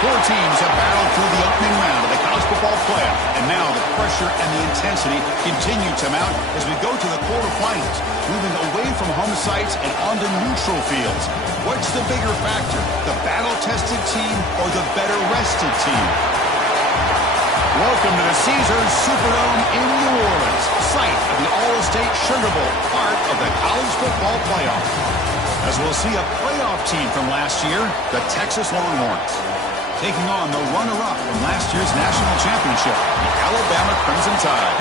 Four teams have battled through the opening round of the college football playoff, and now the pressure and the intensity continue to mount as we go to the quarterfinals, moving away from home sites and onto neutral fields. What's the bigger factor, the battle-tested team or the better-rested team? Welcome to the Caesars Superdome in New Orleans, site of the All-State Sugar Bowl, part of the college football playoff. As we'll see a playoff team from last year, the Texas Longhorns, taking on the runner-up from last year's national championship, the Alabama Crimson Tide.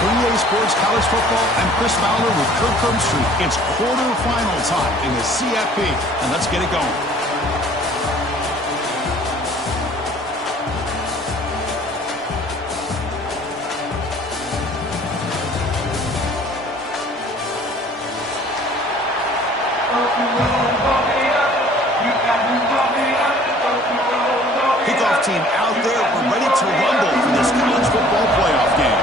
For EA Sports College Football, I'm Chris Fowler with Kirk Herbstreit. It's quarterfinal time in the CFP, and let's get it going. Kickoff team out there. We're ready to rumble for this college football playoff game.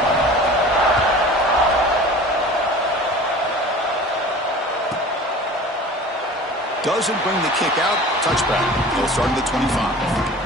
Doesn't bring the kick out. Touchback. They'll start at the 25.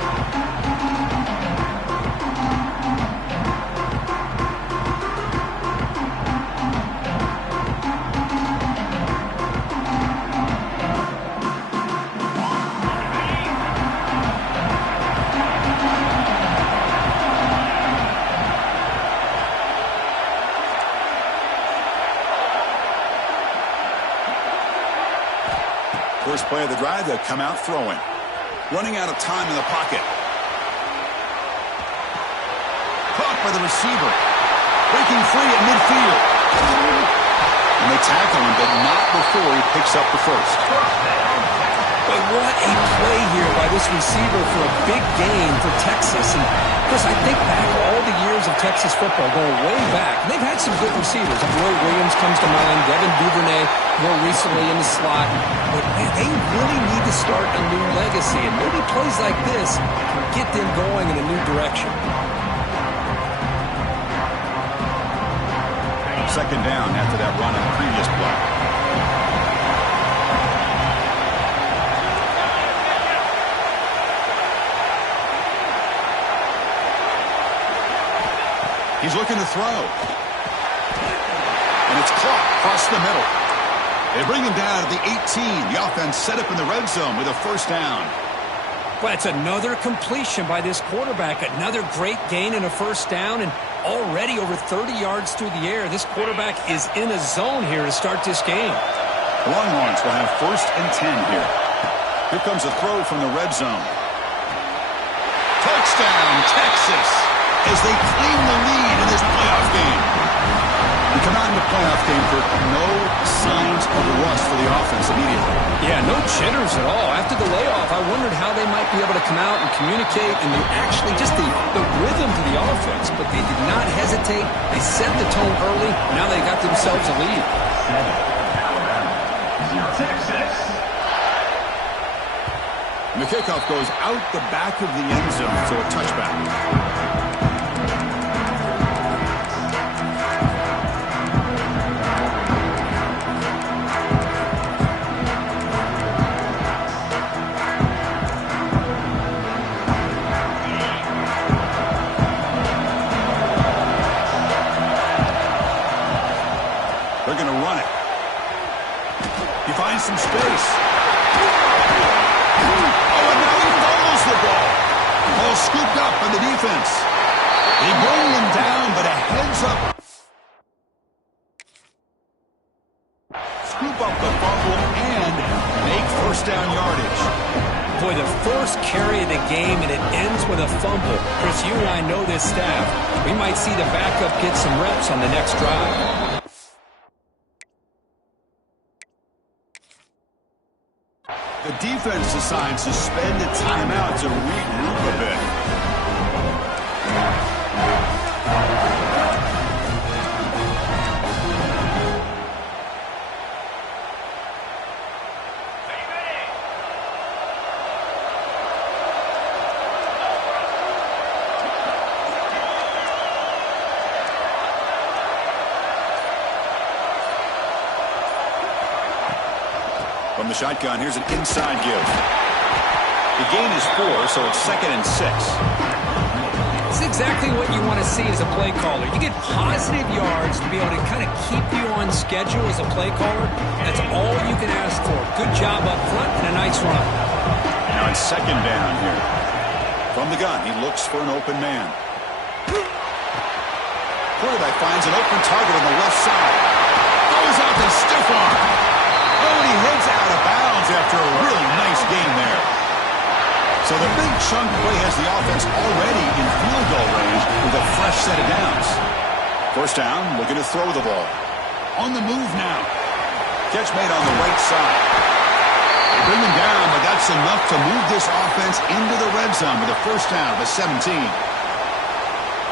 First play of the drive, they'll come out throwing. Running out of time in the pocket. Caught by the receiver. Breaking free at midfield. And they tackle him, but not before he picks up the first. But what a play here by this receiver for a big gain for Texas. And Chris, I think back all the years of Texas football, going way back. And they've had some good receivers. Roy Williams comes to mind, Devin Duvernay more recently in the slot. But man, they really need to start a new legacy. And maybe plays like this can get them going in a new direction. Second down after that run on the previous play. He's looking to throw. And it's caught across the middle. They bring him down at the 18. The offense set up in the red zone with a first down. Well, it's another completion by this quarterback. Another great gain and a first down. And already over 30 yards through the air. This quarterback is in a zone here to start this game. The Longhorns will have 1st and 10 here. Here comes a throw from the red zone. Touchdown, Texas, as they claim the lead in this playoff game. We come out in the playoff game for no signs of rust for the offense immediately. Yeah, no jitters at all. After the layoff, I wondered how they might be able to come out and communicate and actually just the rhythm to the offense. But they did not hesitate. They set the tone early. Now they got themselves a lead. Texas. And the kickoff goes out the back of the end zone, so a touchback. They're going to run it. He finds some space. Oh, and now he fumbles the ball. Ball scooped up by the defense. They bring him down, but a heads up. Scoop up the fumble and make first down yardage. Boy, the first carry of the game, and it ends with a fumble. Chris, you and I know this staff. We might see the backup get some reps on the next drive. The defense decides to spend a timeout to regroup a bit. From the shotgun, here's an inside give. The gain is 4, so it's 2nd and 6. It's exactly what you want to see as a play caller. You get positive yards to be able to kind of keep you on schedule as a play caller. That's all you can ask for. Good job up front and a nice run. Now it's 2nd down here. From the gun, he looks for an open man. Quarterback finds an open target on the left side. Goes out to stiff arm. Oh, and he heads out of bounds after a really nice game there. So the big chunk play has the offense already in field goal range with a fresh set of downs. First down, looking to throw the ball. On the move now. Catch made on the right side. They bring him down, but that's enough to move this offense into the red zone with a first down of 17.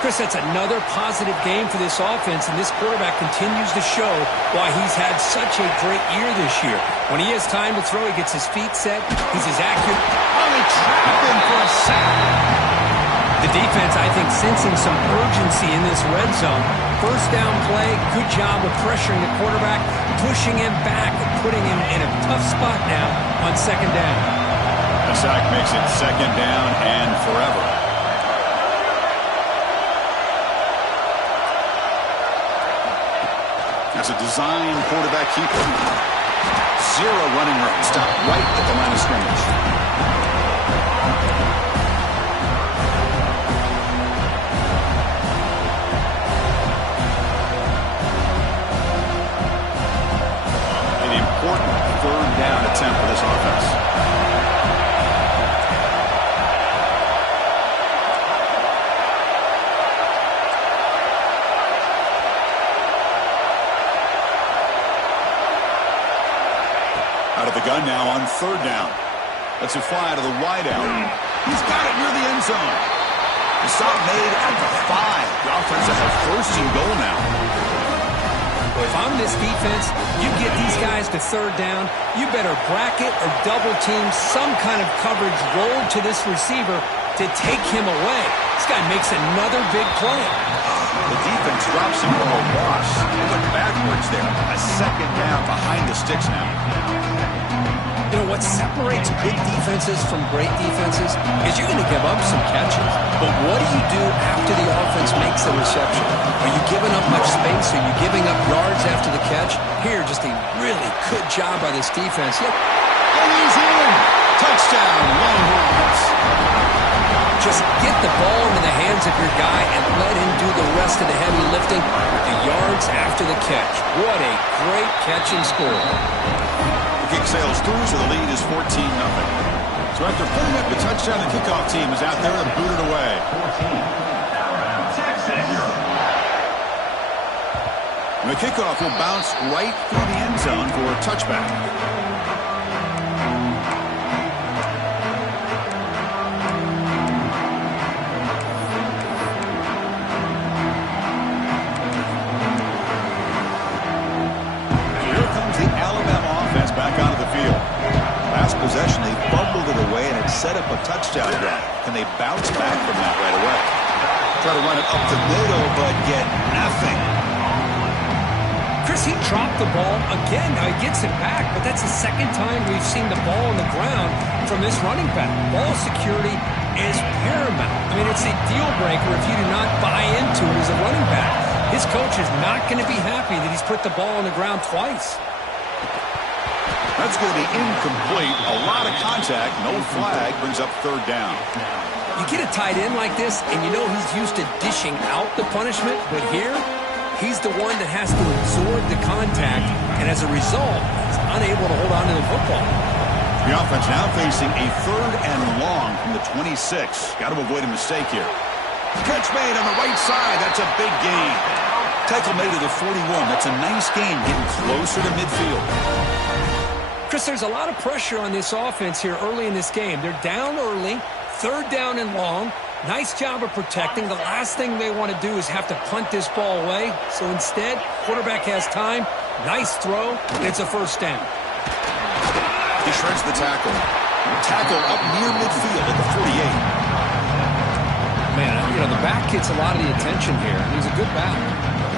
Chris, that's another positive game for this offense, and this quarterback continues to show why he's had such a great year this year. When he has time to throw, he gets his feet set. He's as accurate. Oh, they trap him for a sack. The defense, I think, sensing some urgency in this red zone. First down play, good job of pressuring the quarterback, pushing him back, and putting him in a tough spot now on 2nd down. The sack makes it 2nd down and forever. As a design quarterback keeper. 0 running room. Stop right at the line of scrimmage. An important 3rd down attempt for this offense. Out of the gun now on 3rd down. That's a fly to the wideout. He's got it near the end zone. The stop made at the 5. The offense has a 1st and goal now. If I'm this defense, you get these guys to 3rd down, you better bracket or double team some kind of coverage roll to this receiver to take him away. This guy makes another big play. The defense drops him from a wash. They went backwards there. A 2nd down behind the sticks now. You know, what separates good defenses from great defenses is you're going to give up some catches. But what do you do after the offense makes the reception? Are you giving up much space? Are you giving up yards after the catch? Here, just a really good job by this defense. Yep. And he's in. Touchdown, Longhorns. Just get the ball into the hands of your guy and let him do the rest of the heavy lifting with the yards after the catch. What a great catch and score. The kick sails through, so the lead is 14-0. So after putting up the touchdown, the kickoff team is out there and booted away. And the kickoff will bounce right through the end zone for a touchback. Possession, they fumbled it away and it set up a touchdown drive. Can they bounce back from that right away? Try to run it up the middle, but get nothing. Chris, he dropped the ball again. Now he gets it back, but that's the 2nd time we've seen the ball on the ground from this running back. Ball security is paramount. I mean, it's a deal breaker if you do not buy into it as a running back. His coach is not going to be happy that he's put the ball on the ground twice. That's going to be incomplete. A lot of contact. No flag. Brings up 3rd down. You get a tight end like this, and you know he's used to dishing out the punishment, but here, he's the one that has to absorb the contact, and as a result, he's unable to hold on to the football. The offense now facing a 3rd and long from the 26. Got to avoid a mistake here. Catch made on the right side. That's a big gain. Tackle made to the 41. That's a nice gain, getting closer to midfield. Chris, there's a lot of pressure on this offense here early in this game. They're down early, 3rd down and long. Nice job of protecting. The last thing they want to do is have to punt this ball away. So instead, quarterback has time. Nice throw, and it's a 1st down. He shreds the tackle. Tackle up near midfield at the 48. Man, you know, the back gets a lot of the attention here. He's a good back.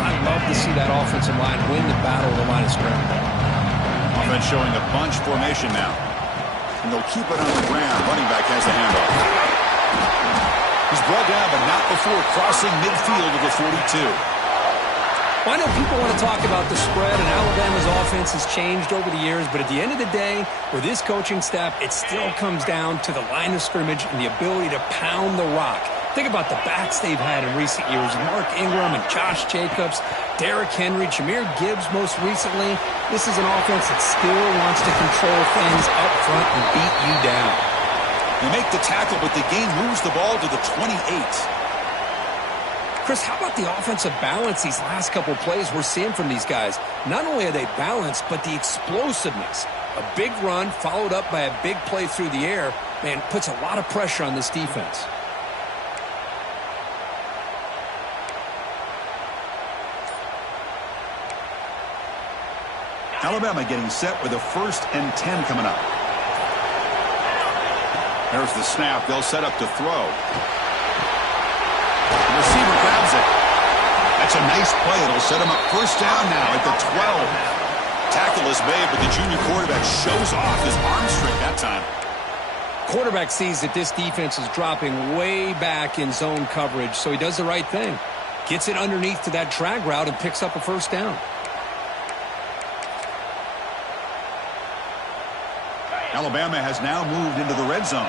I'd love to see that offensive line win the battle of the line of scrimmage. Offense showing a bunch formation now. and they'll keep it on the ground. Running back has the handoff. He's brought down, but not before crossing midfield of the 42. Well, I know people want to talk about the spread, and Alabama's offense has changed over the years, but at the end of the day, with this coaching staff, it still comes down to the line of scrimmage and the ability to pound the rock. Think about the backs they've had in recent years. Mark Ingram and Josh Jacobs, Derrick Henry, Jahmyr Gibbs most recently. This is an offense that still wants to control things up front and beat you down. They make the tackle, but the game moves the ball to the 28. Chris, how about the offensive balance these last couple plays we're seeing from these guys? Not only are they balanced, but the explosiveness. A big run followed up by a big play through the air, man, puts a lot of pressure on this defense. Alabama getting set with a 1st and 10 coming up. There's the snap. They'll set up to throw. The receiver grabs it. That's a nice play. It'll set him up 1st down now at the 12. Tackle is made, but the junior quarterback shows off his arm strength that time. Quarterback sees that this defense is dropping way back in zone coverage, so he does the right thing. Gets it underneath to that drag route and picks up a 1st down. Alabama has now moved into the red zone.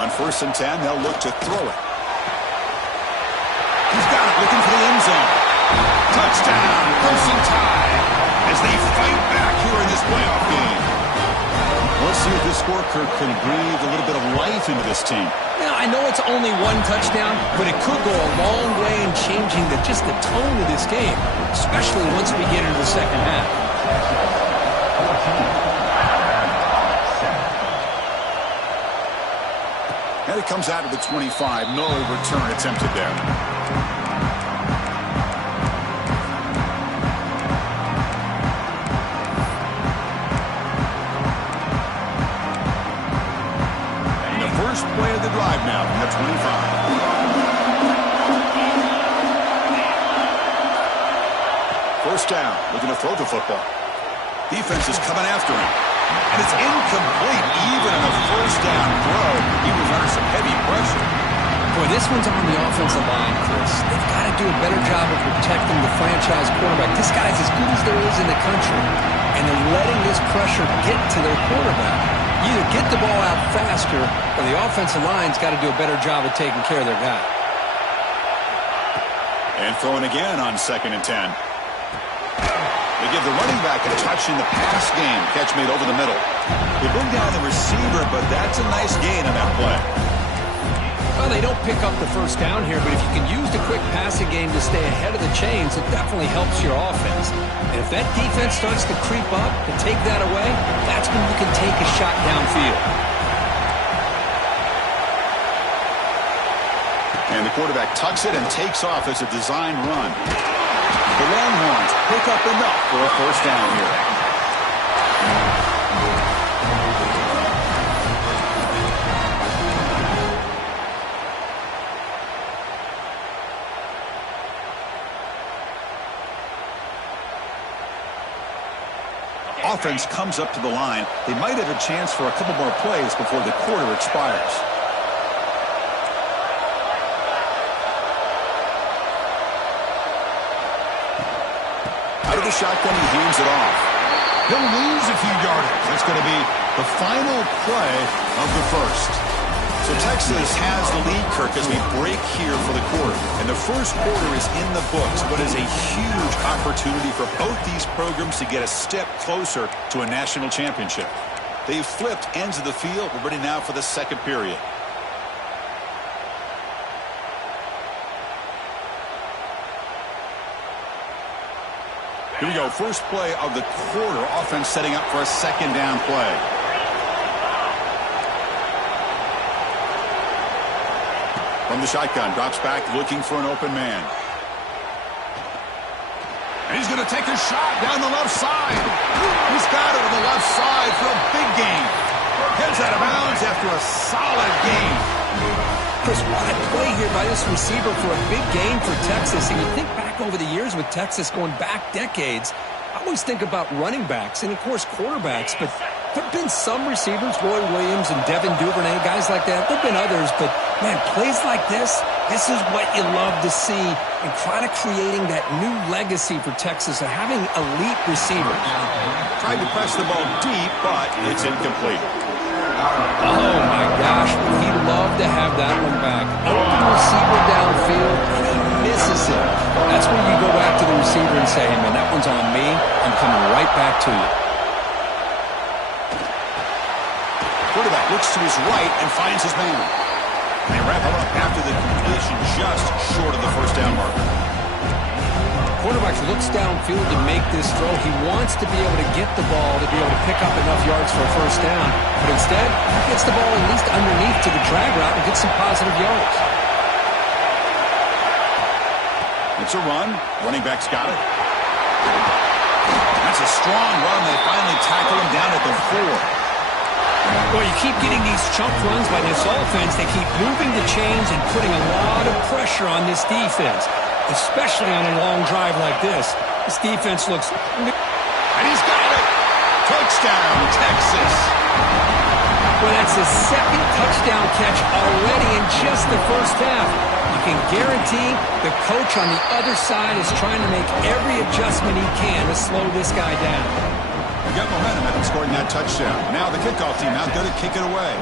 On 1st and 10, they'll look to throw it. He's got it, looking for the end zone. Touchdown, Ncaa, as they fight back here in this playoff game. Let's see if this scorecard can breathe a little bit of life into this team. Now, I know it's only 1 touchdown, but it could go a long way in changing just the tone of this game, especially once we get into the second half. And it comes out of the 25. No return attempted there. Play of the drive now from the 25. 1st down, looking to throw the football. Defense is coming after him. And it's incomplete, even on a 1st down throw. He was under some heavy pressure. Boy, this one's on the offensive line, Chris. They've got to do a better job of protecting the franchise quarterback. This guy's as good as there is in the country. And they're letting this pressure get to their quarterback. Either get the ball out faster, or the offensive line's got to do a better job of taking care of their guy. And throwing again on 2nd and 10. They give the running back a touch in the pass game. Catch made over the middle. They bring down the receiver, but that's a nice gain on that play. Well, they don't pick up the 1st down here, but if you can use the quick passing game to stay ahead of the chains, it definitely helps your offense. And if that defense starts to creep up and take that away, that's when you can take a shot downfield. And the quarterback tucks it and takes off as a design run. The Longhorns pick up enough for a 1st down here. Offense comes up to the line. They might have a chance for a couple more plays before the quarter expires. Out of the shotgun, he hands it off. He'll lose a few yardage. That's going to be the final play of the 1st. So Texas has the lead, Kirk, as we break here for the quarter. And the 1st quarter is in the books. What is a huge opportunity for both these programs to get a step closer to a national championship. They've flipped ends of the field. We're ready now for the 2nd period. Here we go. 1st play of the quarter. Offense setting up for a 2nd down play. From the shotgun, drops back, looking for an open man. And he's going to take a shot down the left side. He's got it on the left side for a big gain. Heads out of bounds after a solid gain. Chris, what a play here by this receiver for a big gain for Texas. And you think back over the years with Texas going back decades, I always think about running backs and, of course, quarterbacks. But there have been some receivers, Roy Williams and Devin Duvernay, guys like that. There have been others. But, man, plays like this is what you love to see and kind of creating that new legacy for Texas of having elite receivers. Tried to press the ball deep, but it's incomplete. Oh, my gosh, would he love to have that one back. Open receiver downfield, and he misses it. That's where you go back to the receiver and say, hey, man, that one's on me. I'm coming right back to you. Quarterback looks to his right and finds his man. They wrap him up after the completion just short of the first down mark. Quarterback looks downfield to make this throw. He wants to be able to get the ball to be able to pick up enough yards for a first down. But instead, he gets the ball at least underneath to the drag route and gets some positive yards. It's a run. Running back's got it. That's a strong run. They finally tackle him down at the 4. Well, you keep getting these chunk runs by this offense. They keep moving the chains and putting a lot of pressure on this defense, especially on a long drive like this. This defense looks... And he's got it! Touchdown, Texas! Well, that's his second touchdown catch already in just the first half. You can guarantee the coach on the other side is trying to make every adjustment he can to slow this guy down. He got momentum after scoring that touchdown. Now the kickoff team out there to kick it away.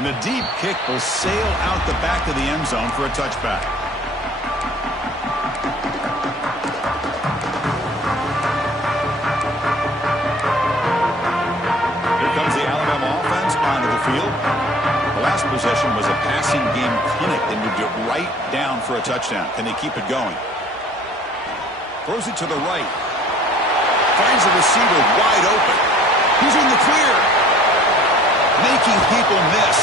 And the deep kick will sail out the back of the end zone for a touchback. Here comes the Alabama offense onto the field. The last possession was a passing game clinic. They moved it right down for a touchdown. Can they keep it going? Throws it to the right. Finds the receiver wide open. He's in the clear. Making people miss.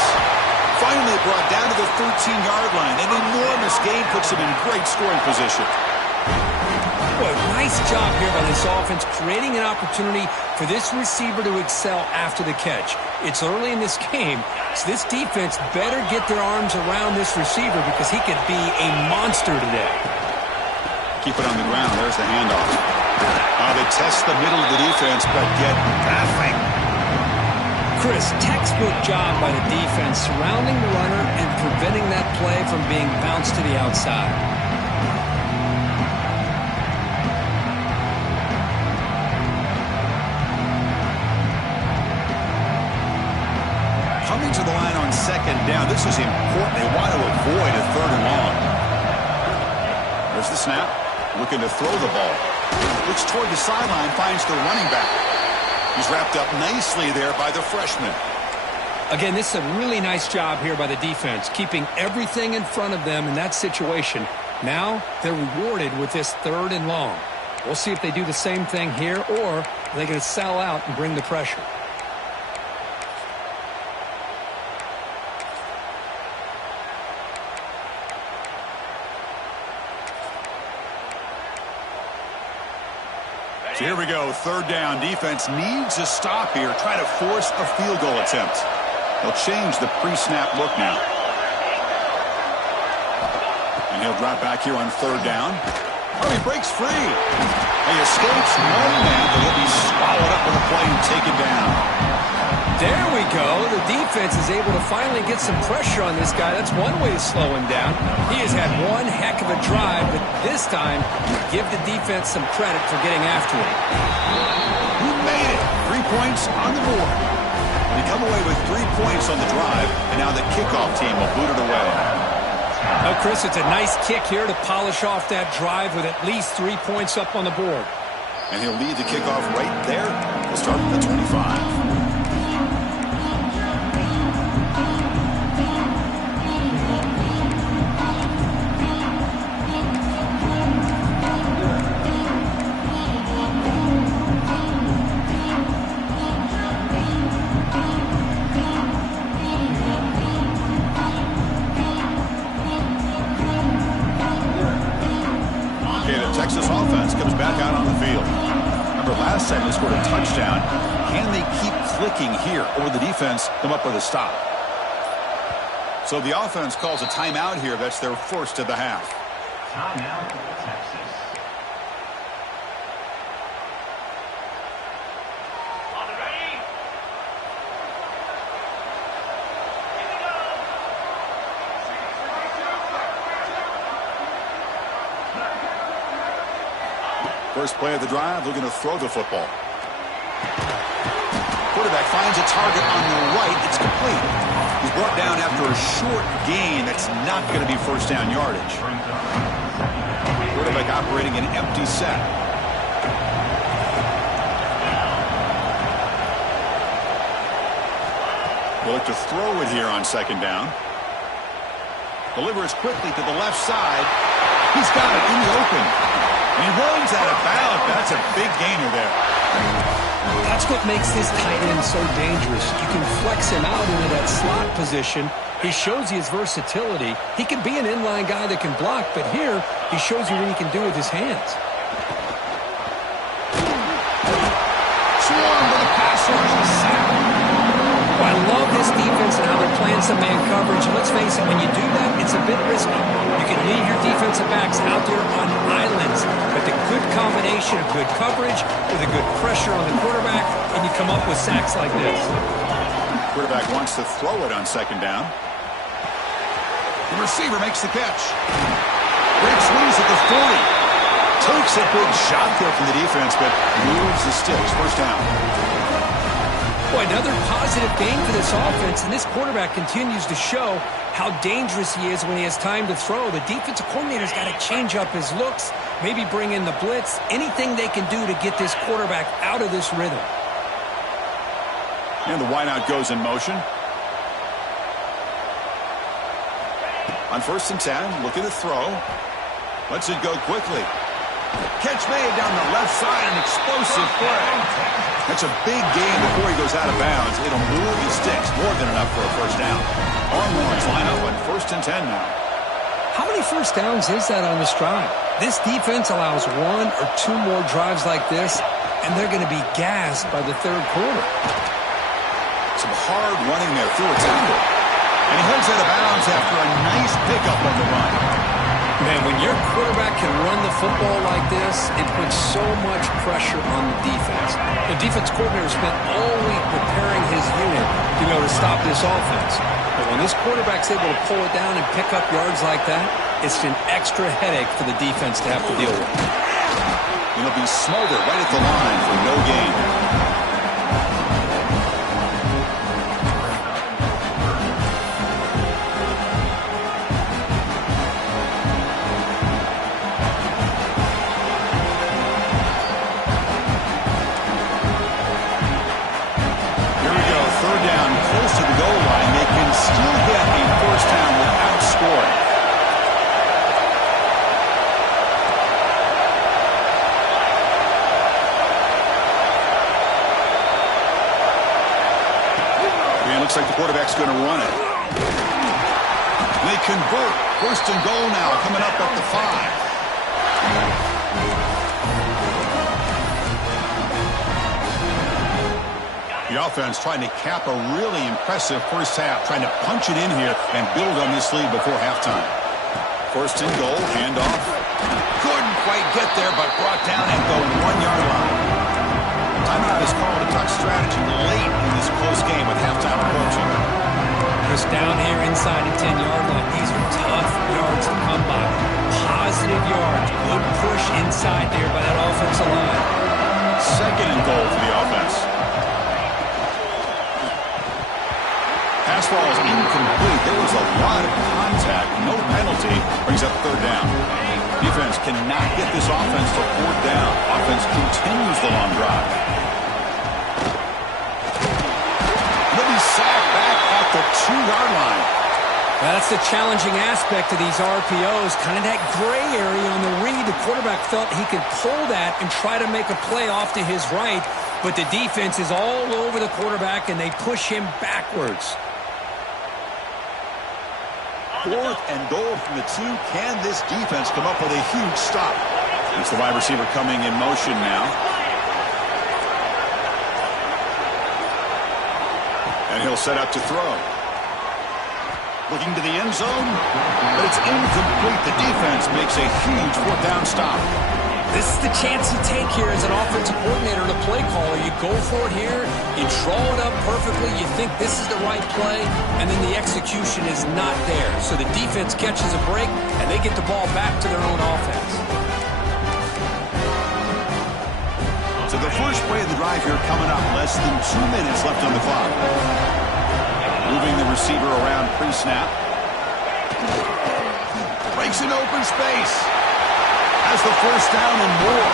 Finally brought down to the 13-yard line. An enormous gain puts him in great scoring position. Boy, nice job here by this offense, creating an opportunity for this receiver to excel after the catch. It's early in this game, so this defense better get their arms around this receiver because he could be a monster today. Keep it on the ground. There's the handoff. They test the middle of the defense, but get nothing. Chris, textbook job by the defense, surrounding the runner and preventing that play from being bounced to the outside. Coming to the line on second down. This is important. They want to avoid a third and long. There's the snap. Looking to throw the ball. Looks toward the sideline, finds the running back. He's wrapped up nicely there by the freshman. Again, this is a really nice job here by the defense, keeping everything in front of them in that situation. Now they're rewarded with this third and long. We'll see if they do the same thing here, or are they going to sell out and bring the pressure. So here we go, third down. Defense needs a stop here. Try to force a field goal attempt. They'll change the pre-snap look now. And he'll drop back here on third down. Oh, he breaks free. He escapes one man, but he'll be swallowed up with a play and taken down. There we go. The defense is able to finally get some pressure on this guy. That's one way to slow him down. He has had one heck of a drive, but this time, give the defense some credit for getting after him. He made it. 3 points on the board. They come away with 3 points on the drive, and now the kickoff team will boot it away. Oh, Chris, it's a nice kick here to polish off that drive with at least 3 points up on the board. And he'll lead the kickoff right there. We'll start at the 25. Texas offense comes back out on the field. Remember last time they scored a touchdown Can they keep clicking here, or will the defense come up with a stop? So the offense calls a timeout here. That's their first of the half. Timeout, Texas. First play of the drive, looking to throw the football. Quarterback finds a target on the right. It's complete. He's brought down after a short gain. That's not going to be first down yardage. Quarterback operating an empty set. We'll look to throw it here on second down. Delivers quickly to the left side. He's got it in the open. And he runs out of bounds. That's a big gainer there. That's what makes this tight end so dangerous. You can flex him out into that slot position. He shows you his versatility. He can be an inline guy that can block, but here he shows you what he can do with his hands. Swarm with a pass rush, a sack. Oh, I love this defense and how they're playing some man coverage. And let's face it, when you do that, it's a bit risky. You can leave your defensive backs out there on islands, but the good combination of good coverage with a good pressure on the quarterback, and you come up with sacks like this. Quarterback wants to throw it on second down. The receiver makes the catch. Breaks loose at the 40. Takes a big shot there from the defense, but moves the sticks. First down. Boy, another positive game for this offense, and this quarterback continues to show how dangerous he is when he has time to throw. The defensive coordinator's got to change up his looks, maybe bring in the blitz, anything they can do to get this quarterback out of this rhythm. And the wideout goes in motion. On 1st and 10, looking to throw. Lets it go quickly. Catch made down the left side, an explosive play. That's a big gain before he goes out of bounds. It'll move the sticks, more than enough for a first down. Longhorns line up on 1st and 10 now. How many first downs is that on this drive? This defense allows 1 or 2 more drives like this, and they're going to be gassed by the third quarter. Some hard running there through a tackle. And he heads out of bounds after a nice pickup on the run. Man, when your quarterback can run the football like this, it puts so much pressure on the defense. The defense coordinator spent all week preparing his unit to be able to stop this offense. But when this quarterback's able to pull it down and pick up yards like that, it's an extra headache for the defense to have to deal with. It'll be smothered right at the line for no gain. Still get a first down without scoring. And it looks like the quarterback's going to run it. They convert. 1st and goal now, coming up at the 5. The offense trying to cap a really impressive first half, trying to punch it in here and build on this lead before halftime. 1st and goal, handoff. Couldn't quite get there, but brought down at the 1-yard line. Timeout is called to talk strategy late in this close game with halftime approaching. Just down here inside the 10-yard line. These are tough yards to come by. Positive yards. Good push inside there by that offensive line. 2nd and goal for the offense. Pass ball is incomplete. There was a lot of contact. No penalty. Brings up 3rd down. Defense cannot get this offense to 4th down. Offense continues the long drive. They'll be sacked back at the 2-yard line. That's the challenging aspect of these RPOs. Kind of that gray area on the read. The quarterback felt he could pull that and try to make a play off to his right. But the defense is all over the quarterback, and they push him backwards. 4th and goal from the 2. Can this defense come up with a huge stop? It's the wide receiver coming in motion now. And he'll set up to throw. Looking to the end zone, but it's incomplete. The defense makes a huge fourth down stop. This is the chance you take here as an offensive coordinator and a play caller. You go for it here, you draw it up perfectly, you think this is the right play, and then the execution is not there. So the defense catches a break, and they get the ball back to their own offense. So the first play of the drive here coming up. Less than 2 minutes left on the clock. Moving the receiver around pre-snap. Breaks an open space. Has the first down and more.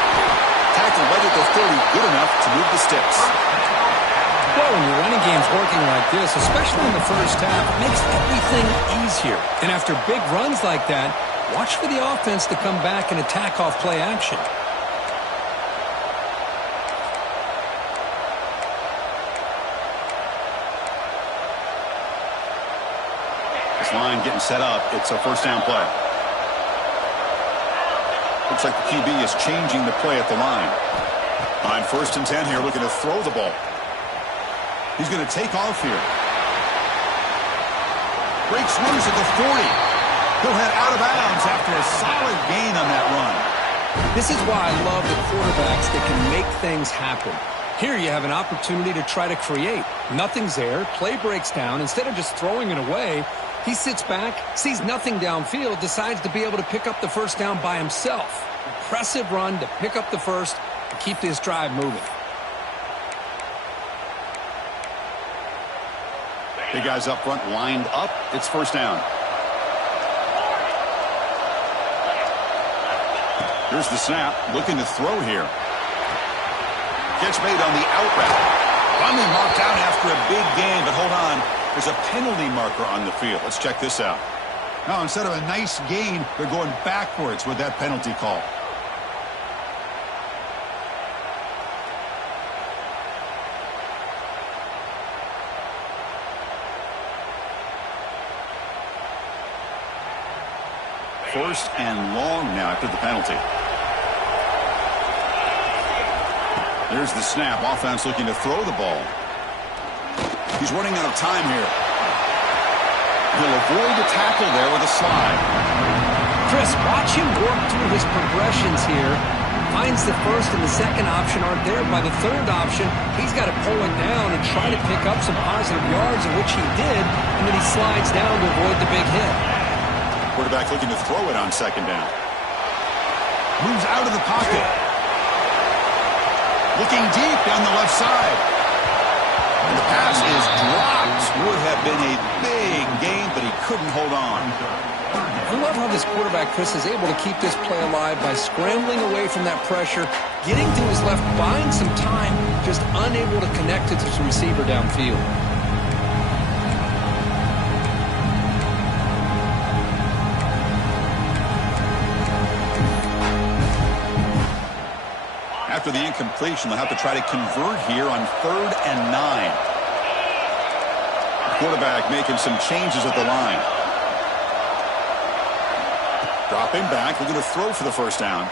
Tackle right at the 30, good enough to move the sticks. Well, when your running game's working like this, especially in the first half, it makes everything easier. And after big runs like that, watch for the offense to come back and attack off play action. This line getting set up. It's a first down play. Looks like the QB is changing the play at the line. On 1st and 10 here, looking to throw the ball. He's going to take off here. Breaks loose at the 40. He'll head out of bounds after a solid gain on that run. This is why I love the quarterbacks that can make things happen. Here you have an opportunity to try to create. Nothing's there. Play breaks down. Instead of just throwing it away, he sits back, sees nothing downfield, decides to be able to pick up the first down by himself. Impressive run to pick up the first and keep this drive moving. Big guys up front lined up. It's first down. Here's the snap. Looking to throw here. Catch made on the out route. Finally marked out after a big gain, but hold on. There's a penalty marker on the field. Let's check this out. Now, instead of a nice gain, they're going backwards with that penalty call. First and long now after the penalty. There's the snap. Offense looking to throw the ball. He's running out of time here. He'll avoid the tackle there with a slide. Chris, watch him work through his progressions here. Finds the first and the second option aren't there. By the third option, he's got to pull it down and try to pick up some positive yards, in which he did, and then he slides down to avoid the big hit. Quarterback looking to throw it on second down. Moves out of the pocket. Looking deep down the left side. And the pass is dropped. Would have been a big gain, but he couldn't hold on. I love how this quarterback, Chris, is able to keep this play alive by scrambling away from that pressure, getting to his left, buying some time, just unable to connect it to his receiver downfield. After the incompletion, they'll have to try to convert here on 3rd and 9. The quarterback making some changes at the line. Dropping back, looking to throw for the first down.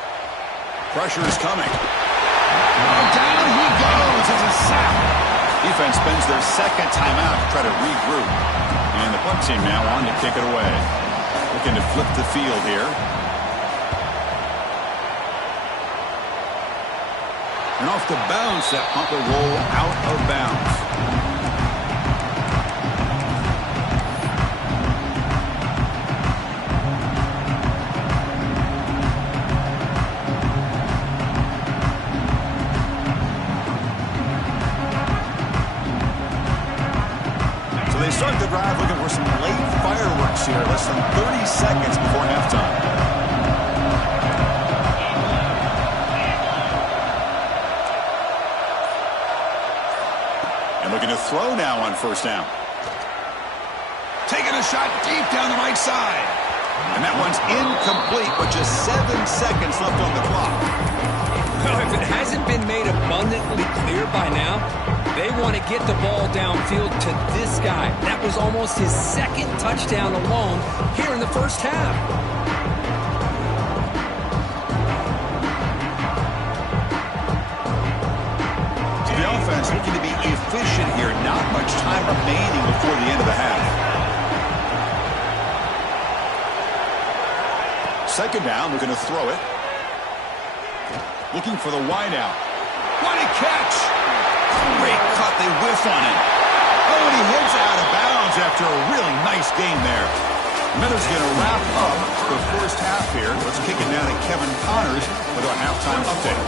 Pressure is coming. Oh, down he goes. It's a sack. Defense spends their second timeout to try to regroup. And the punt team now on to kick it away. Looking to flip the field here. And off the bounce, that punt will roll out of bounds. So they start the drive looking for some late fireworks here. Less than 30 seconds before halftime. Looking to throw now on first down. Taking a shot deep down the right side. And that one's incomplete with just 7 seconds left on the clock. Well, if it hasn't been made abundantly clear by now, they want to get the ball downfield to this guy. That was almost his second touchdown alone here in the first half. defense looking to be efficient here. Not much time remaining before the end of the half. Second down, they're going to throw it. Looking for the wide out. What a catch! Great cut, they whiff on it. Oh, and he heads out of bounds after a really nice game there. Miller's going to wrap up the first half here. Let's kick it down to Kevin Connors with our halftime update.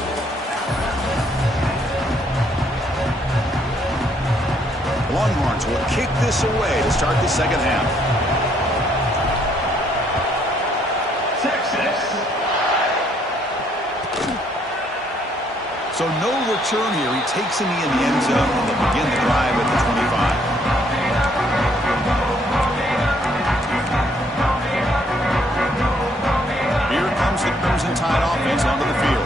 Longhorns will kick this away to start the second half. Texas. So no return here. He takes him in the end zone and they'll begin the drive at the 25. Here comes the Crimson Tide offense onto the field.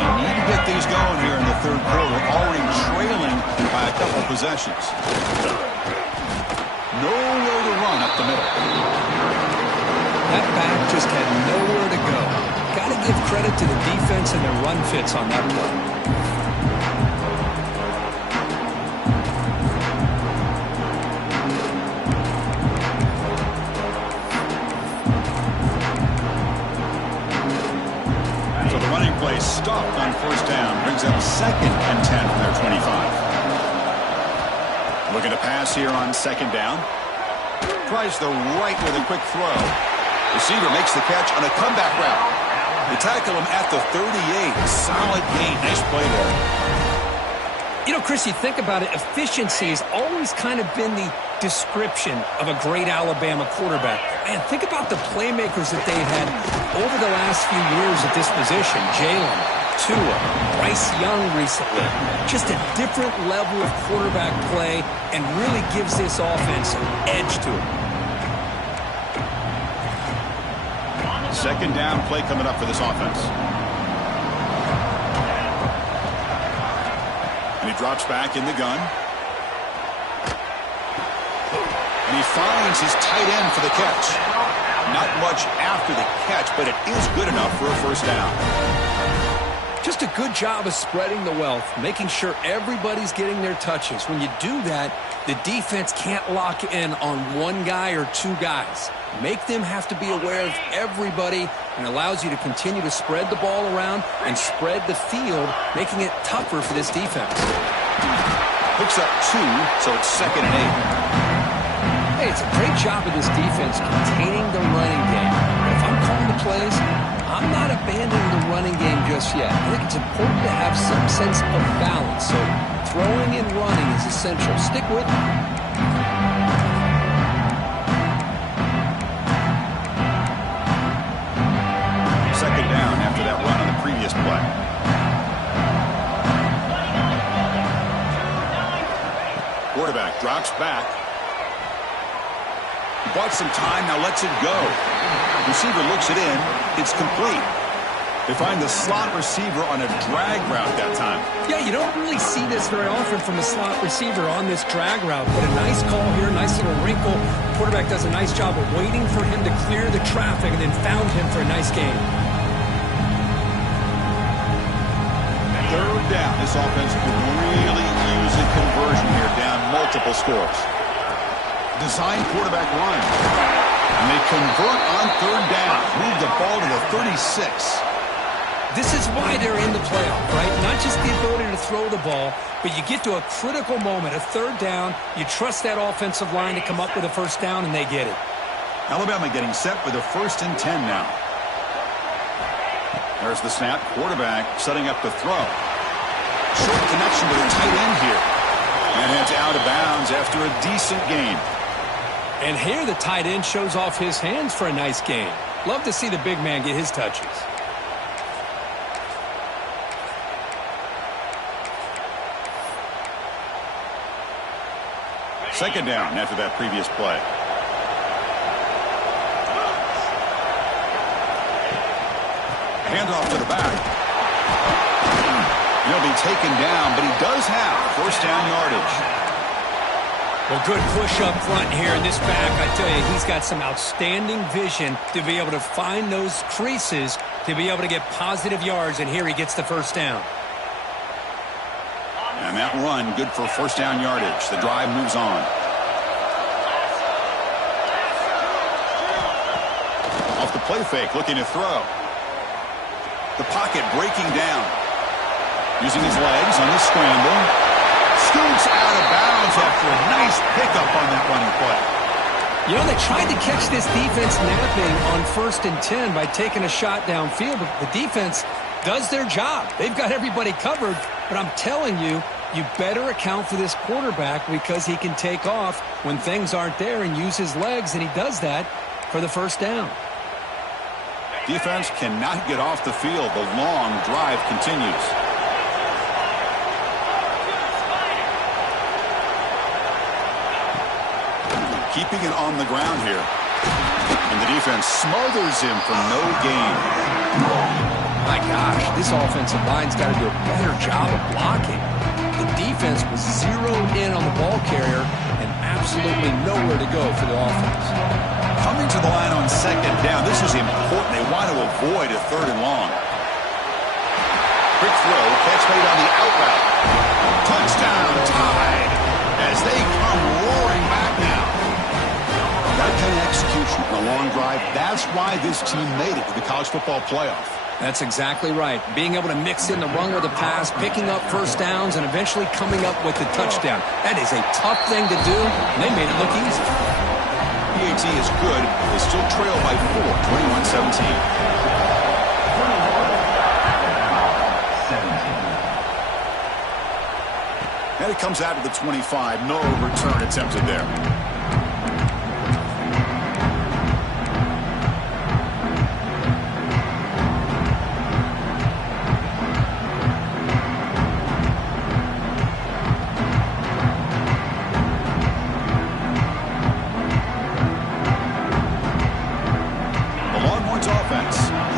They need to get things going here in the third quarter, already trailing by a couple possessions. Nowhere to run up the middle. That back just had nowhere to go. Got to give credit to the defense and their run fits on that play. So the running play stopped on first down. Brings up 2nd and 10 from their 25. Looking to pass here on second down. Tries the right with a quick throw. Receiver makes the catch on a comeback route. They tackle him at the 38. Solid gain. Nice play there. You know, Chris, you think about it, efficiency has always kind of been the description of a great Alabama quarterback. Man, think about the playmakers that they've had over the last few years at this position. Jalen, Tua, Bryce Young recently. Just a different level of quarterback play and really gives this offense an edge to it. Second down play coming up for this offense. And he drops back in the gun. And he finds his tight end for the catch. Not much after the catch, but it is good enough for a first down. Just a good job of spreading the wealth, making sure everybody's getting their touches. When you do that, the defense can't lock in on one guy or two guys. Make them have to be aware of everybody, and allows you to continue to spread the ball around and spread the field, making it tougher for this defense. Picks up 2, so it's 2nd and 8. Hey, it's a great job of this defense containing the running game. But if I'm calling the plays, I'm not abandoning the running game just yet. I think it's important to have some sense of balance. So throwing and running is essential. Stick with it. Second down after that run on the previous play. Quarterback drops back. Bought some time, now lets it go. Receiver looks it in. It's complete. They find the slot receiver on a drag route that time. Yeah, you don't really see this very often from a slot receiver on this drag route. But a nice call here, nice little wrinkle. Quarterback does a nice job of waiting for him to clear the traffic and then found him for a nice gain. Third down. This offense could really use a conversion here, down multiple scores. Design quarterback run. And they convert on third down. Move the ball to the 36. This is why they're in the playoff, right? Not just the ability to throw the ball, but you get to a critical moment, a third down. You trust that offensive line to come up with a first down, and they get it. Alabama getting set with a 1st and 10 now. There's the snap. Quarterback setting up the throw. Short connection to the tight end here. And heads out of bounds after a decent gain. And here the tight end shows off his hands for a nice gain. Love to see the big man get his touches. Second down after that previous play. Handoff to the back. He'll be taken down, but he does have first down yardage. Well, good push up front here in this back. I tell you, he's got some outstanding vision to be able to find those creases, to be able to get positive yards, and here he gets the first down. And that run, good for first down yardage. The drive moves on. Off the play fake, looking to throw. The pocket breaking down. Using his legs on the scramble. Scoots out of bounds after a nice pickup on that running play. You know, they tried to catch this defense napping on 1st and 10 by taking a shot downfield, but the defense does their job. They've got everybody covered, but I'm telling you, you better account for this quarterback because he can take off when things aren't there and use his legs, and he does that for the first down. Defense cannot get off the field. The long drive continues. Keeping it on the ground here. And the defense smothers him for no gain. My gosh, this offensive line's got to do a better job of blocking. The defense was zeroed in on the ball carrier and absolutely nowhere to go for the offense. Coming to the line on 2nd down. This is important. They want to avoid a 3rd and long. Quick throw. Catch made on the out route. Touchdown tied as they come roaring back now. That kind of execution on a long drive, that's why this team made it to the college football playoff. That's exactly right. Being able to mix in the run with the pass, picking up first downs, and eventually coming up with the touchdown. That is a tough thing to do, and they made it look easy. PAT is good. They still trail by 4, 21-17. And it comes out to the 25. No return attempted there.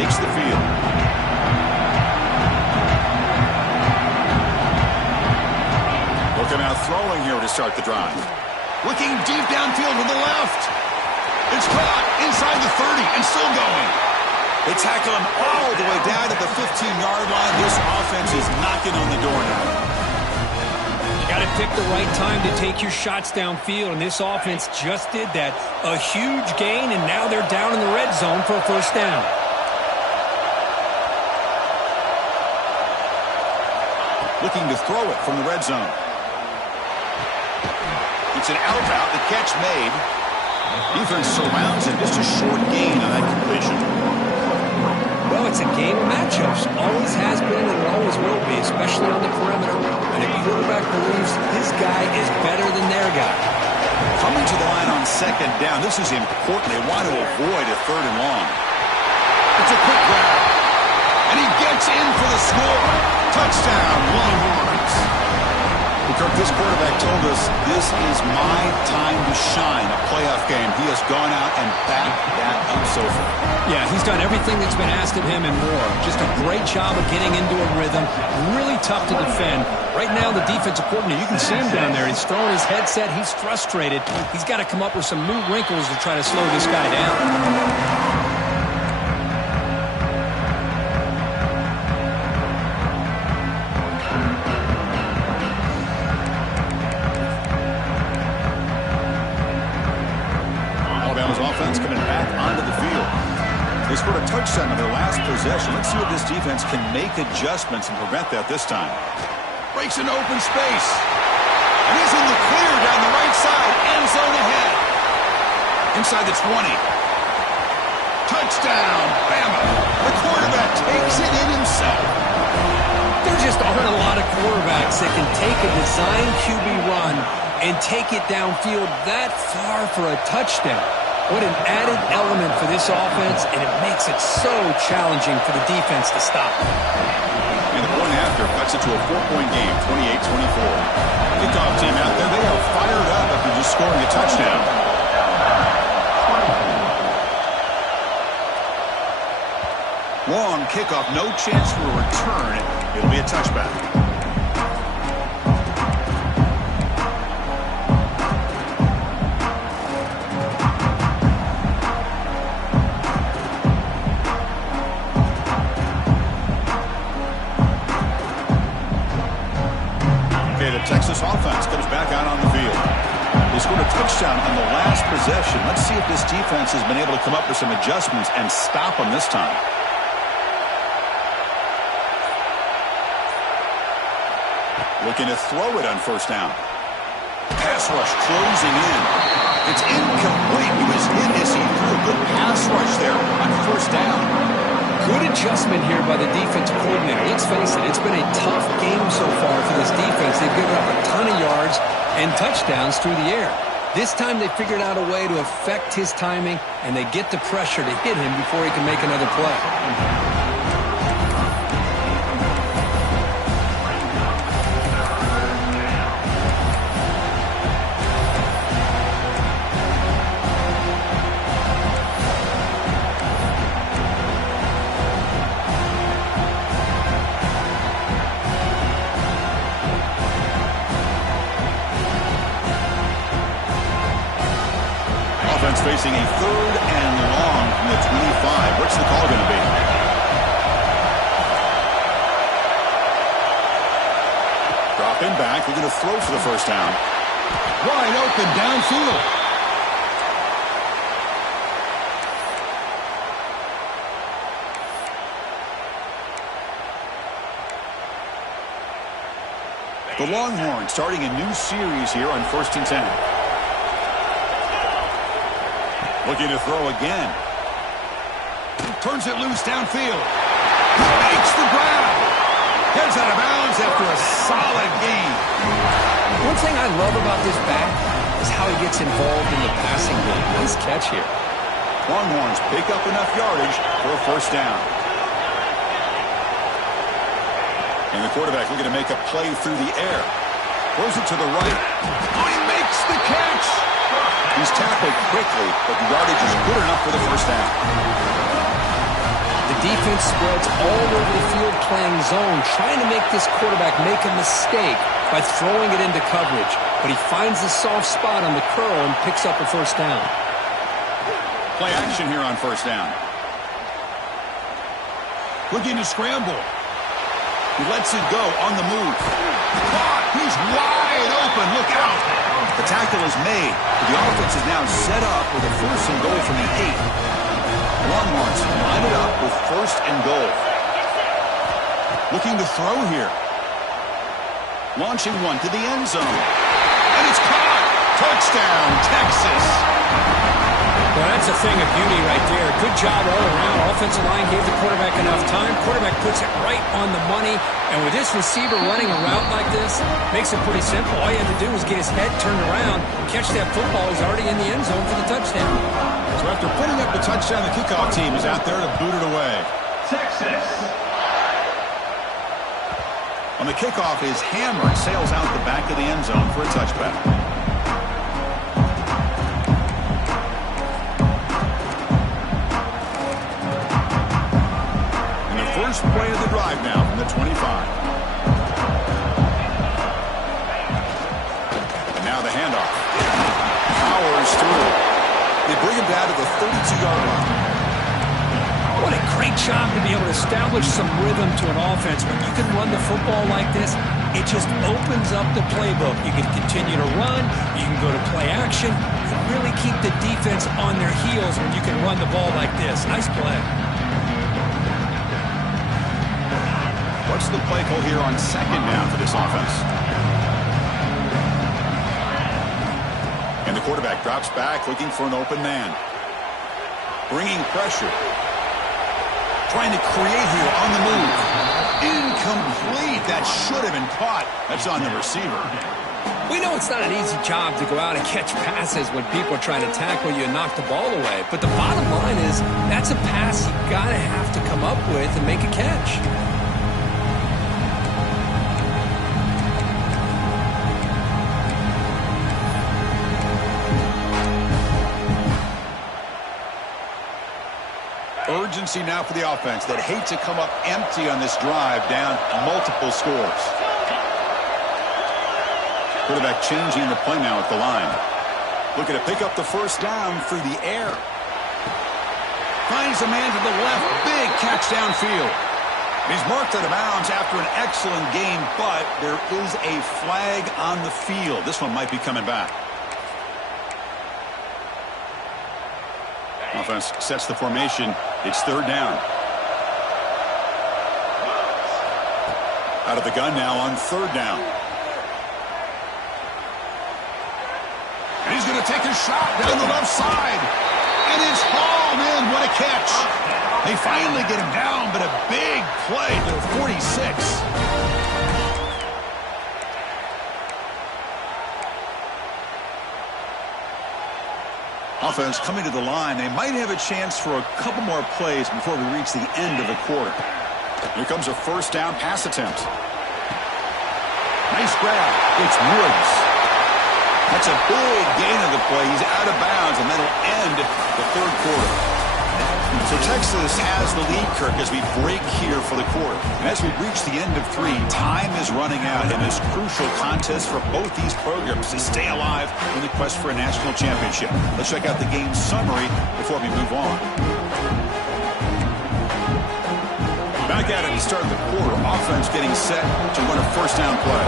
Takes the field. Looking out throwing here to start the drive. Looking deep downfield to the left. It's caught inside the 30 and still going. They tackle him all the way down to the 15-yard line. This offense is knocking on the door now. You got to pick the right time to take your shots downfield, and this offense just did that. A huge gain, and now they're down in the red zone for a first down. Looking to throw it from the red zone. It's an out route. The catch made. Defense surrounds it. Just a short gain on that completion. Well, it's a game of matchups. Always has been and it always will be, especially on the perimeter. And a quarterback believes his guy is better than their guy. Coming to the line on 2nd down. This is important. They want to avoid a 3rd and long. It's a quick grab. And he gets in for the score. Touchdown, Longhorns. Kirk, this quarterback told us this is my time to shine, a playoff game. He has gone out and backed that up so far. Yeah, he's done everything that's been asked of him and more. Just a great job of getting into a rhythm. Really tough to defend. Right now, the defensive coordinator, you can see him down there. He's throwing his headset. He's frustrated. He's got to come up with some new wrinkles to try to slow this guy down. They scored a touchdown on their last possession. Let's see if this defense can make adjustments and prevent that this time. Breaks an open space. And he's in the clear down the right side. End zone ahead. Inside the 20. Touchdown, Bama. The quarterback takes it in himself. There just aren't a lot of quarterbacks that can take a design QB run and take it downfield that far for a touchdown. What an added element for this offense, and it makes it so challenging for the defense to stop. And the point after cuts it to a 4-point game, 28-24. Kickoff team out there, they are fired up after just scoring a touchdown. Long kickoff, no chance for a return. It'll be a touchback. touchdown on the last possession. Let's see if this defense has been able to come up with some adjustments and stop them this time. Looking to throw it on first down. Pass rush closing in. It's incomplete. He was hit as he threw a good pass rush there on first down. Good adjustment here by the defensive coordinator. Let's face it, it's been a tough game so far for this defense. They've given up a ton of yards and touchdowns through the air. This time they figured out a way to affect his timing, and they get the pressure to hit him before he can make another play. Facing a 3rd and long from the 25. What's the call going to be? Dropping back. They're going to throw for the first down. Wide open downfield. The Longhorns starting a new series here on 1st and 10. Looking to throw again. Turns it loose downfield. He makes the grab. Gets out of bounds after a solid gain. One thing I love about this back is how he gets involved in the passing game. Nice catch here. Longhorns pick up enough yardage for a first down. And the quarterback looking to make a play through the air. Throws it to the right. Oh, he makes the catch. He's tackled quickly, but the yardage is good enough for the first down. The defense spreads all over the field playing zone, trying to make this quarterback make a mistake by throwing it into coverage. But he finds the soft spot on the curl and picks up a first down. Play action here on first down. Looking to scramble. He lets it go on the move. Caught! He's wide open. Look out! The tackle is made. The offense is now set up with a 1st and goal from the 8. Longhorns line it up with 1st and goal. Looking to throw here. Launching one to the end zone. And it's caught! Touchdown, Texas! Well, that's a thing of beauty right there. Good job all around. Offensive line gave the quarterback enough time. Quarterback puts it right on the money. And with this receiver running a route like this, makes it pretty simple. All you have to do is get his head turned around, catch that football. He's already in the end zone for the touchdown. So after putting up the touchdown, the kickoff team is out there to boot it away. Texas. On the kickoff, his hammer sails out the back of the end zone for a touchback. First play of the drive now from the 25. And now the handoff. Powers through. They bring him down to the 32-yard line. What a great job to be able to establish some rhythm to an offense. When you can run the football like this, it just opens up the playbook. You can continue to run. You can go to play action. And really keep the defense on their heels when you can run the ball like this. Nice play. What's the play call here on 2nd down for this offense? And the quarterback drops back looking for an open man. Bringing pressure. Trying to create here on the move. Incomplete. That should have been caught. That's on the receiver. We know it's not an easy job to go out and catch passes when people are trying to tackle you and knock the ball away. But the bottom line is that's a pass you got to have to come up with and make a catch. Urgency now for the offense that hate to come up empty on this drive down multiple scores. Quarterback changing the play now at the line. Looking to pick up the first down through the air. Finds a man to the left. Big catch downfield. He's marked out of bounds after an excellent game, but there is a flag on the field. This one might be coming back. Offense sets the formation. It's third down. Out of the gun now on third down. And he's going to take a shot down the left side. And it's hauled in. What a catch. They finally get him down, but a big play to the 46. Offense coming to the line. They might have a chance for a couple more plays before we reach the end of the quarter. Here comes a first down pass attempt. Nice grab. It's Woods. That's a big gain of the play. He's out of bounds, and that'll end the third quarter. So Texas has the lead, Kirk, as we break here for the quarter. And as we reach the end of 3, time is running out in this crucial contest for both these programs to stay alive in the quest for a national championship. Let's check out the game summary before we move on. Back at it to start the quarter. Offense getting set to run a first down play.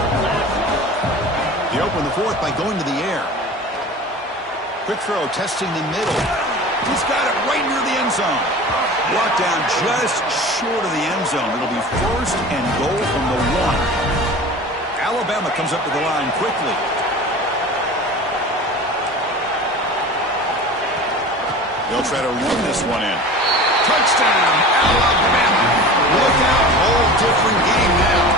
They open the fourth by going to the air. Quick throw, testing the middle. He's got it right near the end zone. Brought down just short of the end zone. It'll be first and goal from the 1. Alabama comes up to the line quickly. They'll try to run this one in. Touchdown, Alabama. Look out, whole different game now.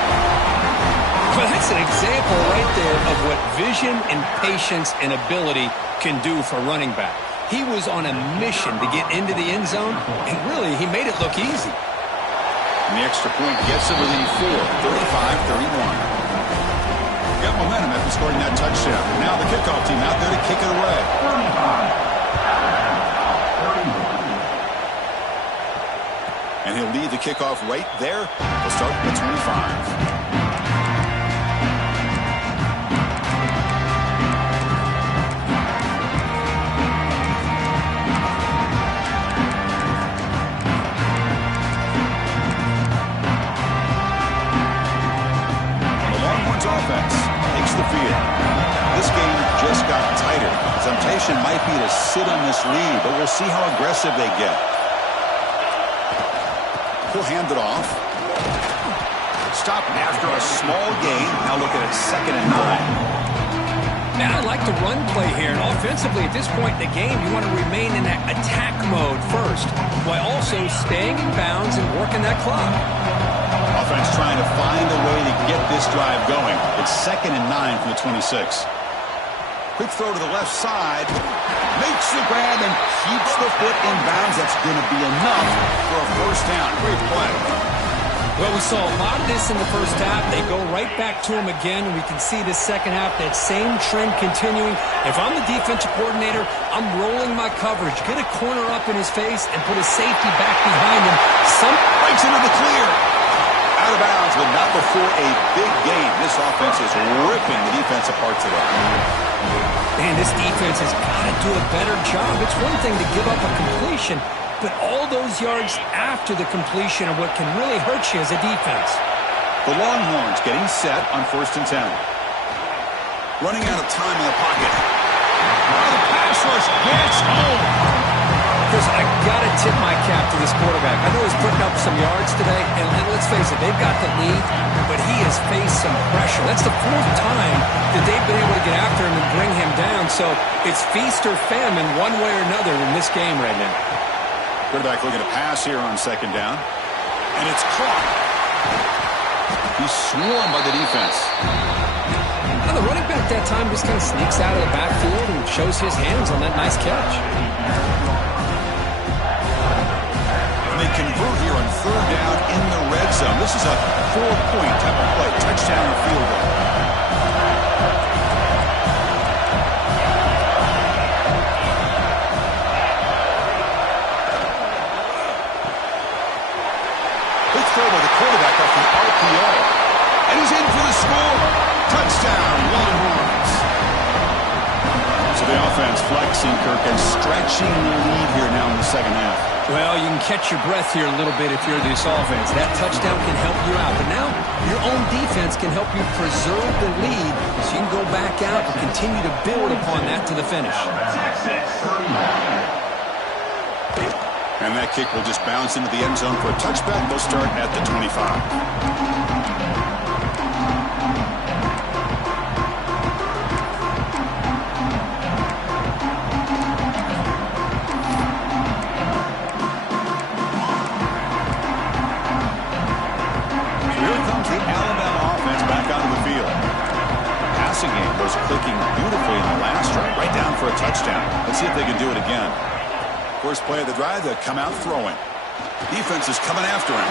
Well, that's an example right there of what vision and patience and ability can do for running back. He was on a mission to get into the end zone, and really, he made it look easy. And the extra point gets it within 4, 35-31. Got momentum after scoring that touchdown. Now the kickoff team out there to kick it away. 35. And he'll lead the kickoff right there to start the 25. Offense takes the field. This game just got tighter. The temptation might be to sit on this lead, but we'll see how aggressive they get. He'll hand it off. Stop after a small gain. Now look at it, 2nd and 9. Now I like the run play here, and offensively at this point in the game, you want to remain in that attack mode first, while also staying in bounds and working that clock. Offense trying to find a way to get this drive going. It's 2nd and 9 from the 26. Quick throw to the left side. Makes the grab and keeps the foot in bounds. That's going to be enough for a first down. Great play. Well, we saw a lot of this in the first half. They go right back to him again. We can see the second half, that same trend continuing. If I'm the defensive coordinator, I'm rolling my coverage. Get a corner up in his face and put a safety back behind him. Breaks into the clear. Out of bounds, but not before a big game. This offense is ripping the defense apart today. Man, this defense has got to do a better job. It's one thing to give up a completion, but all those yards after the completion are what can really hurt you as a defense. The Longhorns getting set on 1st and 10. Running out of time in the pocket. Now the pass rush gets home. Chris, I got to tip my cap to this quarterback. I know he's putting up some yards today, and let's face it, they've got the lead, but he has faced some pressure. That's the 4th time that they've been able to get after him and bring him down. So it's feast or famine one way or another in this game right now. Quarterback looking to pass here on 2nd down, and it's caught. He's swarmed by the defense. Now the running back that time just kind of sneaks out of the backfield and shows his hands on that nice catch. They convert here on 3rd down in the red zone. This is a 4-point type of play. Touchdown or field goal. Quick throw by the quarterback off the RPO. And he's in for the score. Touchdown, Longhorns. So the offense flexing, Kirk, and stretching the lead here now in the second half. Well, you can catch your breath here a little bit if you're this offense. That touchdown can help you out. But now your own defense can help you preserve the lead so you can go back out and continue to build upon that to the finish. And that kick will just bounce into the end zone for a touchback. They'll start at the 25. Clicking beautifully in the last drive, right down for a touchdown. Let's see if they can do it again. First play of the drive, they'll come out throwing. Defense is coming after him.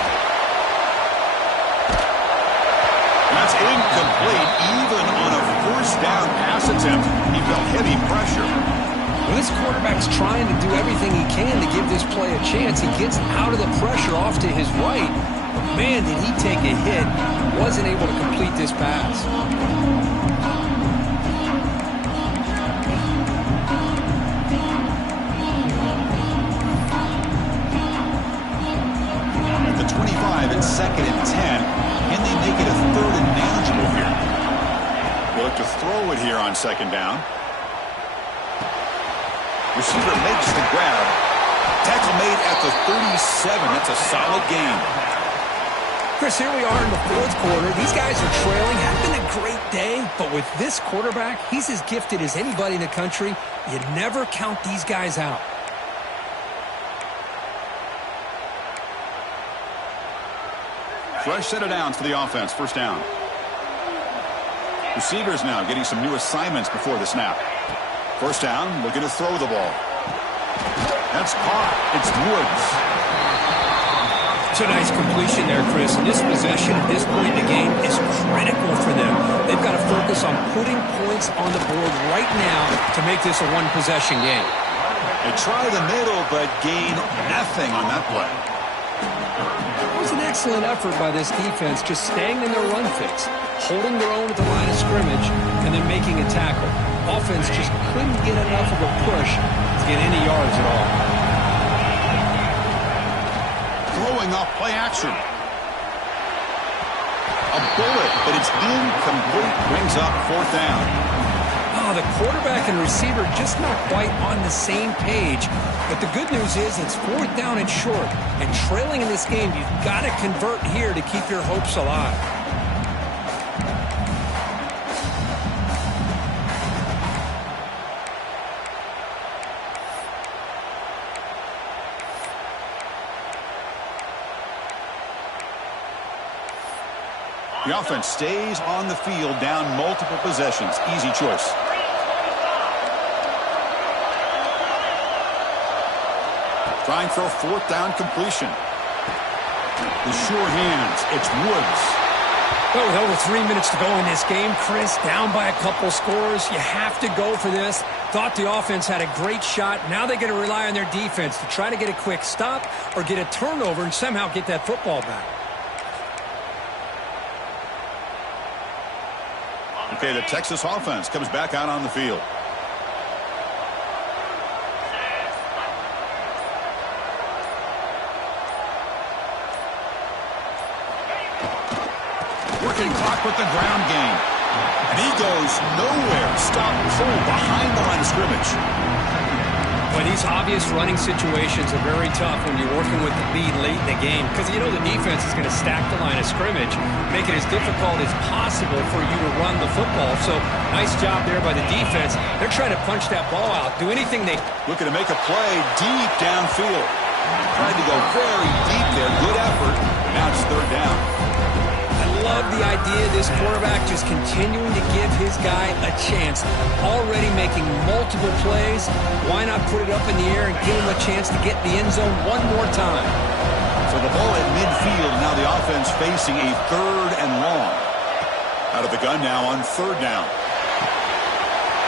That's incomplete. Even on a first down pass attempt, he felt heavy pressure. Well, this quarterback's trying to do everything he can to give this play a chance. He gets out of the pressure off to his right. But man, did he take a hit. Wasn't able to complete this pass. It's 2nd and 10. Can they make it a 3rd and manageable here? They'll look to throw it here on 2nd down. Receiver makes the grab. Tackle made at the 37. That's a solid gain. Chris, here we are in the 4th quarter. These guys are trailing. Having a great day. But with this quarterback, he's as gifted as anybody in the country. You never count these guys out. Fresh set of downs for the offense. First down. Receivers now getting some new assignments before the snap. First down, looking to throw the ball. That's caught. It's Woods. It's a nice completion there, Chris. And this possession at this point in the game is critical for them. They've got to focus on putting points on the board right now to make this a one-possession game. They try the middle, but gain nothing on that play. It was an excellent effort by this defense, just staying in their run fix, holding their own at the line of scrimmage, and then making a tackle. Offense just couldn't get enough of a push to get any yards at all. Throwing off play action. A bullet, but it's incomplete. Brings up 4th down. Oh, the quarterback and receiver just not quite on the same page. But the good news is it's 4th down and short. And trailing in this game, you've got to convert here to keep your hopes alive. The offense stays on the field, down multiple possessions. Easy choice. Trying for a 4th down completion. The sure hands. It's Woods. Well, with over 3 minutes to go in this game, Chris, down by a couple scores. You have to go for this. Thought the offense had a great shot. Now they're going to rely on their defense to try to get a quick stop or get a turnover and somehow get that football back. Okay, the Texas offense comes back out on the field. Working clock with the ground game. And he goes nowhere. Stop pull behind the line of scrimmage. But these obvious running situations are very tough when you're working with the lead late in the game because you know the defense is going to stack the line of scrimmage, make it as difficult as possible for you to run the football. So nice job there by the defense. They're trying to punch that ball out, do anything they... Looking to make a play deep downfield. Tried to go very deep there. Good effort. Now it's 3rd down. I love the idea of this quarterback just continuing to give his guy a chance. Already making multiple plays. Why not put it up in the air and give him a chance to get in the end zone one more time? So the ball at midfield. Now the offense facing a 3rd and long. Out of the gun now on 3rd down.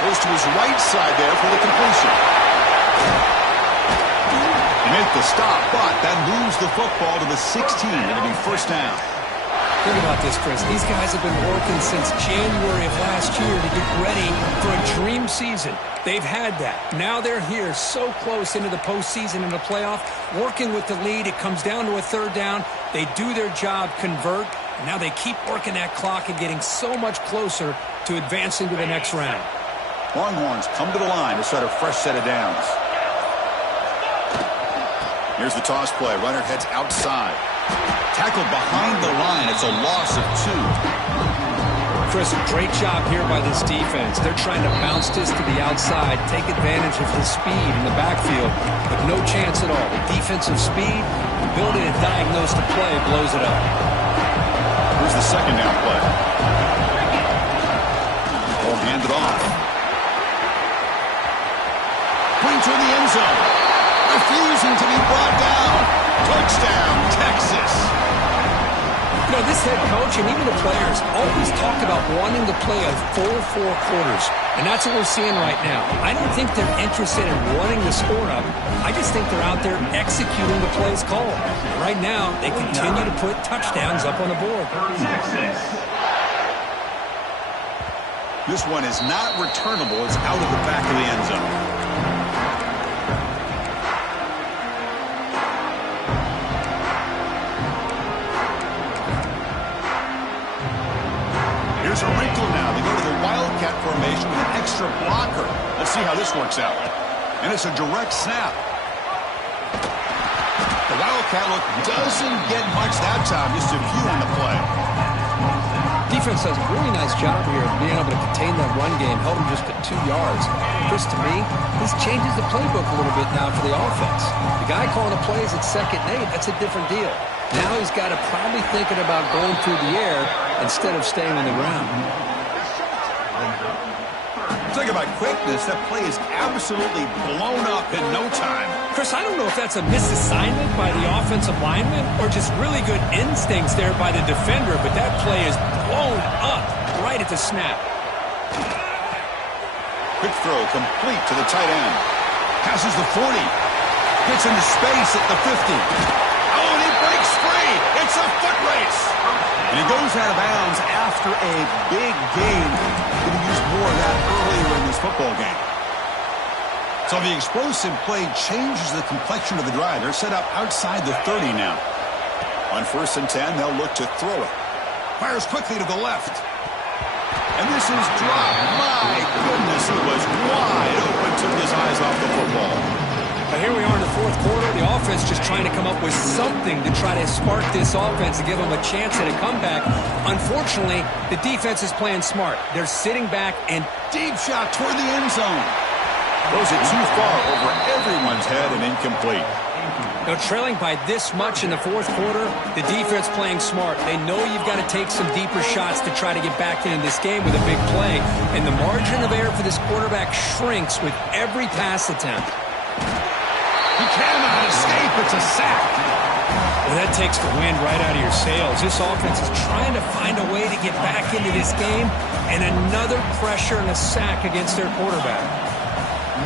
Goes to his right side there for the completion. They make the stop, but that moves the football to the 16. It'll be 1st down. Think about this, Chris. These guys have been working since January of last year to get ready for a dream season. They've had that. Now they're here so close into the postseason and the playoff, working with the lead. It comes down to a 3rd down. They do their job, convert. And now they keep working that clock and getting so much closer to advancing to the next round. Longhorns come to the line to start a fresh set of downs. Here's the toss play. Runner heads outside. Tackled behind the line. It's a loss of 2. Chris, a great job here by this defense. They're trying to bounce this to the outside, take advantage of his speed in the backfield, but no chance at all. The defensive speed, ability to diagnose the play, blows it up. Here's the second down play. Ball handed off. Point toward the end zone. Refusing to be brought down. Touchdown, Texas. You know, this head coach and even the players always talk about wanting to play a full 4 quarters, and that's what we're seeing right now. I don't think they're interested in running the score up. I just think they're out there executing the plays called. Right now, they continue to put touchdowns up on the board. This one is not returnable. It's out of the back of the end zone. Here's a wrinkle now. They go to the Wildcat formation with an extra blocker. Let's see how this works out. And it's a direct snap. The Wildcat look doesn't get much that time. Just a few on the play. Defense does a really nice job here of being able to contain that run game, held them just at 2 yards. Chris, to me, this changes the playbook a little bit now for the offense. The guy calling the plays at 2nd and 8, that's a different deal. Now he's got to probably thinking about going through the air instead of staying on the ground. Talk about quickness. That play is absolutely blown up in no time. Chris, I don't know if that's a misassignment by the offensive lineman or just really good instincts there by the defender, but that play is blown up right at the snap. Quick throw complete to the tight end. Passes the 40. Gets into space at the 50. Oh, and he breaks free. It's a foot race. And he goes out of bounds after a big gain. Could have used more of that earlier in this football game. So the explosive play changes the complexion of the drive. They're set up outside the 30 now. On 1st and 10, they'll look to throw it. Fires quickly to the left. And this is dropped. My goodness, he was wide open. Took his eyes off the football. But here we are in the 4th quarter. The offense just trying to come up with something to try to spark this offense to give them a chance at a comeback. Unfortunately, the defense is playing smart. They're sitting back and Deep shot toward the end zone. Throws it too far over everyone's head and incomplete. Now, trailing by this much in the 4th quarter, the defense playing smart. They know you've got to take some deeper shots to try to get back into this game with a big play. And the margin of error for this quarterback shrinks with every pass attempt. He cannot escape. It's a sack. Well, that takes the wind right out of your sails. This offense is trying to find a way to get back into this game, and another pressure and a sack against their quarterback.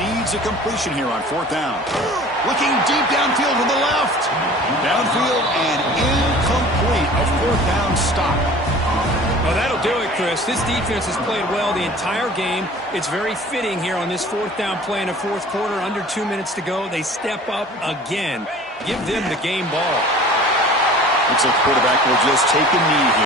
Needs a completion here on 4th down. Looking deep downfield to the left. Downfield and incomplete. A 4th down stop. Well, that'll do it, Chris. This defense has played well the entire game. It's very fitting here on this 4th down play in the 4th quarter. Under 2 minutes to go. They step up again. Give them the game ball. Looks like the quarterback will just take a knee here.